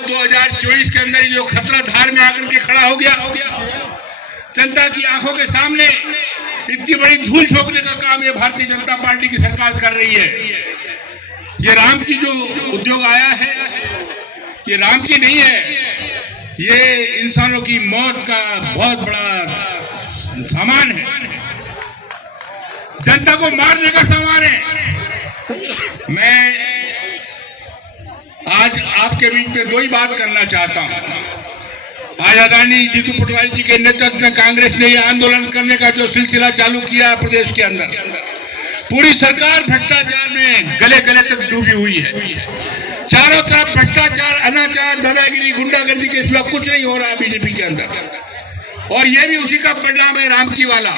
बाद 2024 के अंदर जो खतरा धार में आकर के खड़ा हो गया, जनता की आंखों के सामने इतनी बड़ी धूल झोंकने का काम ये भारतीय जनता पार्टी की सरकार कर रही है। ये राम की जो उद्योग आया है, ये राम की नहीं है, ये इंसानों की मौत का बहुत बड़ा सामान है, जनता को मारने का सामान है। मैं आज आपके बीच में दो ही बात करना चाहता हूं। आज आदरणीय जीतू पटवारी जी के नेतृत्व में कांग्रेस ने यह आंदोलन करने का जो सिलसिला चालू किया प्रदेश के अंदर, पूरी सरकार भ्रष्टाचार में गले गले तक डूबी हुई है। चारों तरफ भ्रष्टाचार, अनाचार, दादागिरी, गुंडागर्दी के सिवा कुछ नहीं हो रहा है बीजेपी के अंदर, और ये भी उसी का परिणाम है राम की वाला।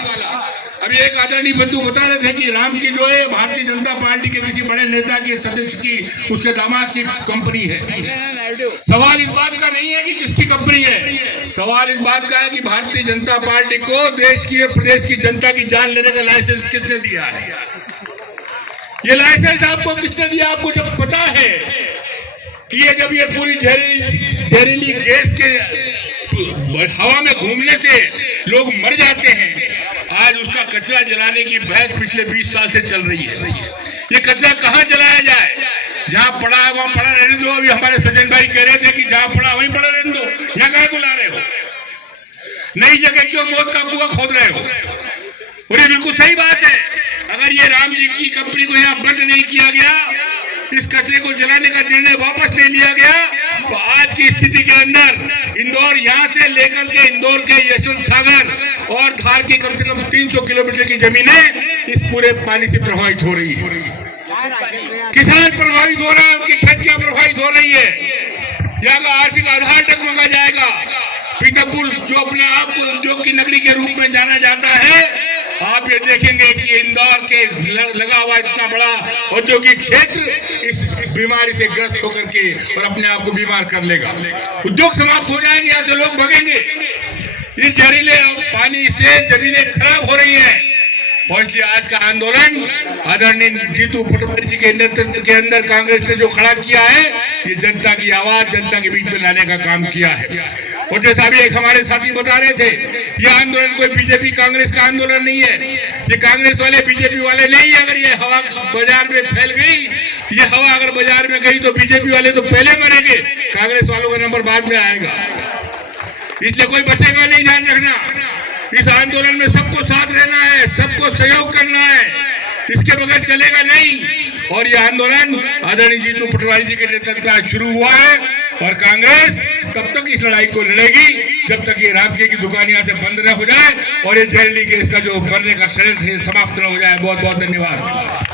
अभी एक आदरणीय बंधु बता रहे थे कि राम की जो है भारतीय जनता पार्टी के किसी बड़े नेता के सदस्य की, उसके दामाद की कंपनी है। सवाल इस बात का नहीं है कि किसकी कंपनी है, सवाल इस बात का है कि भारतीय जनता पार्टी को देश की और प्रदेश की जनता की जान लेने का लाइसेंस किसने दिया है? ये लाइसेंस आपको किसने दिया? आपको जब पता है कि ये जब ये पूरी जहरीली गैस के हवा में घूमने से लोग मर जाते हैं, आज उसका कचरा जलाने की बहस पिछले 20 साल से चल रही है। ये कचरा कहाँ जलाया जाए? जहाँ पड़ा है वहाँ पड़ा रहने दो। अभी हमारे सज्जन भाई कह रहे थे कि जहाँ पड़ा वहीं पड़ा रहने दो, यहाँ काहे को ला रहे हो? नई जगह क्यों मौत का कुआं खोद रहे हो? और ये बिल्कुल सही बात है। अगर ये राम जी की कंपनी को यहाँ बंद नहीं किया गया, इस कचरे को जलाने का निर्णय वापस नहीं लिया गया, तो आज की स्थिति के अंदर इंदौर, यहाँ से लेकर के इंदौर के यशवंत सागर और धार की कम से कम 300 किलोमीटर की जमीनें इस पूरे पानी से प्रभावित हो रही है। किसान प्रभावित हो रहा है, उनकी खेतियां प्रभावित हो रही है, यहाँ का आर्थिक आधार डगमगा जाएगा। पीतापुर जो अपने आप को उद्योग की नगरी के रूप में जाना जाता है, आप ये देखेंगे कि इंदौर के लगा हुआ इतना बड़ा औद्योगिक क्षेत्र इस बीमारी से ग्रस्त होकर के और अपने आप को बीमार कर लेगा। उद्योग समाप्त हो जाएंगे, यहाँ से लोग भगेंगे। इस जहरीले पानी से जमीनें खराब हो रही हैं, और इसलिए आज का आंदोलन आदरणीय जीतू पटवारी जी के नेतृत्व के अंदर कांग्रेस ने जो खड़ा किया है, ये जनता की आवाज जनता के बीच में लाने का काम किया है। और जैसा भी एक हमारे साथी बता रहे थे, ये आंदोलन कोई बीजेपी कांग्रेस का आंदोलन नहीं है, ये कांग्रेस वाले बीजेपी वाले नहीं है। अगर ये हवा बाजार में फैल गई, ये हवा अगर बाजार में गई तो बीजेपी वाले तो पहले मरेंगे, कांग्रेस वालों का नंबर बाद में आएगा। इसलिए कोई बचेगा नहीं, ध्यान रखना। इस आंदोलन में सबको साथ रहना है, सबको सहयोग करना है, इसके बगैर चलेगा नहीं। और यह आंदोलन आदरणीय जीतू पटवारी जी के नेतृत्व में शुरू हुआ है, और कांग्रेस तब तक इस लड़ाई को लड़ेगी जब तक ये राम की दुकान यहाँ से बंद न हो जाए और ये जहरीली गैस का जो बनने का षड्यंत्र समाप्त न हो जाए। बहुत बहुत धन्यवाद।